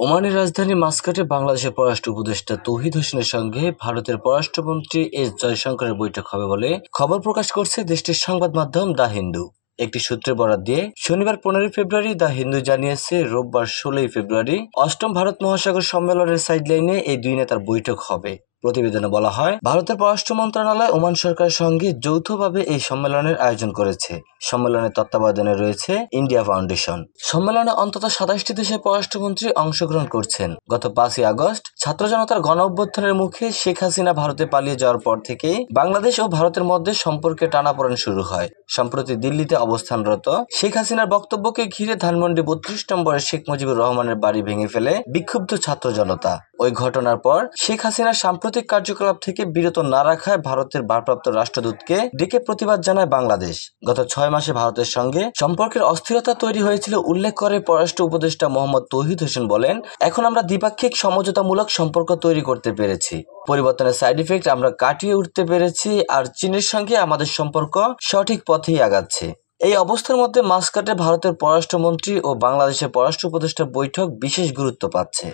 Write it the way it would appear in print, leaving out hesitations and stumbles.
ওমানের রাজধানী মাস্কাটে বাংলাদেশের পররাষ্ট্র উপদেষ্টা তৌহিদ হোসেনের সঙ্গে ভারতের পররাষ্ট্রমন্ত্রী এস জয়শঙ্করের বৈঠক হবে বলে খবর প্রকাশ করছে দেশটির সংবাদ মাধ্যম দ্য হিন্দু। একটি সূত্রের বরাত দিয়ে শনিবার 15 ফেব্রুয়ারি দ্য হিন্দু জানিয়েছে, রোববার 16 ফেব্রুয়ারি অষ্টম ভারত মহাসাগর সম্মেলনের সাইডলাইনে এই দুই নেতার বৈঠক হবে। প্রতিবেদনে বলা হয়, ভারতের পররাষ্ট্র মন্ত্রণালয় ওমান সরকারের সঙ্গে যৌথভাবে এই সম্মেলনের আয়োজন করেছে। সম্মেলনের তত্ত্বাবধানে রয়েছে ইন্ডিয়া ফাউন্ডেশন। সম্মেলনে অন্তত 27টি দেশের পররাষ্ট্রমন্ত্রী অংশগ্রহণ করছেন। গত 5ই আগস্ট ছাত্র জনতার গণ অভ্যুত্থানের মুখে শেখ হাসিনা ভারতে পালিয়ে যাওয়ার পর থেকে বাংলাদেশ ও ভারতের মধ্যে সম্পর্কে টানাপোড়েন শুরু হয়। সম্প্রতি দিল্লিতে অবস্থানরত শেখ হাসিনার বক্তব্যকে ঘিরে ধানমন্ডি 32 নম্বরে শেখ মুজিবুর রহমানের বাড়ি ভেঙে ফেলে বিক্ষুব্ধ ছাত্র জনতা। ওই ঘটনার পর শেখ হাসিনার সাম্প্রতিক কার্যকলাপ থেকে বিরত না রাখায় ভারতের ভারপ্রাপ্ত রাষ্ট্রদূতকে ডেকে প্রতিবাদ জানায় বাংলাদেশ। গত 6 মাসে ভারতের সঙ্গে সম্পর্কের অস্থিরতা তৈরি হয়েছিল উল্লেখ করে পররাষ্ট্র উপদেষ্টা মোহাম্মদ তৌহিদ হোসেন বলেন, এখন আমরা দ্বিপাক্ষিক সমঝোতামূলক সম্পর্ক তৈরি করতে পেরেছি। পরিবর্তনের সাইড ইফেক্ট আমরা কাটিয়ে উঠতে পেরেছি, আর চীনের সঙ্গে আমাদের সম্পর্ক সঠিক পথেই আগাচ্ছে। এই অবস্থার মধ্যে মাস্কাটে ভারতের পররাষ্ট্রমন্ত্রী ও বাংলাদেশের পররাষ্ট্র উপদেষ্টার বৈঠক বিশেষ গুরুত্ব পাচ্ছে।